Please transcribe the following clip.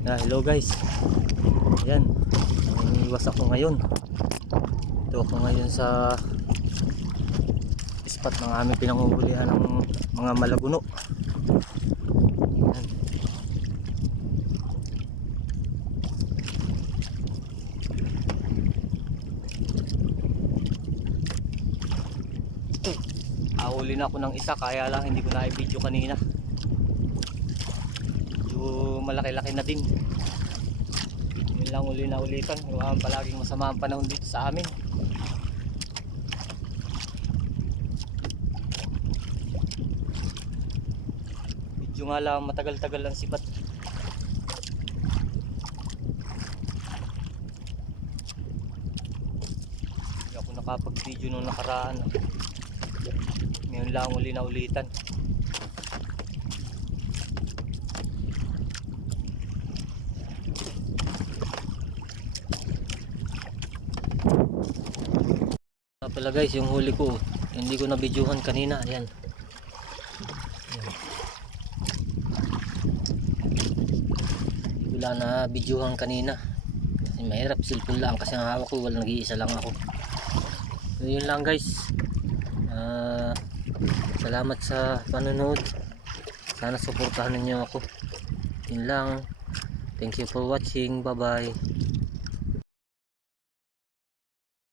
Yeah, hello guys. Ayan. Iwas ako ngayon. Ito ako ngayon sa spot ng aming pinanguhulihan ng mga malaguno. Ayan. Ahuli na ako ng isa kaya lang hindi ko na i-video kanina. Medyo malaki-laki na din. Yun lang uli na ulitan. Iwahan palaging masama ang panahon dito sa amin. Medyo nga lang matagal-tagal ang sibat. Hindi ako nakapag-video nung nakaraan. Ngayon lang uli na ulitan. Pala guys, yung huli ko, hindi ko na videohan kanina. Ayan. Wala na videohan kanina. Kasi mahirap, cellphone lang kasi ang hawak ko, wala nag-iisa lang ako. So, yun lang guys. Ah, salamat sa panonood. Sana suportahan ninyo ako. Yun lang. Thank you for watching. Bye bye.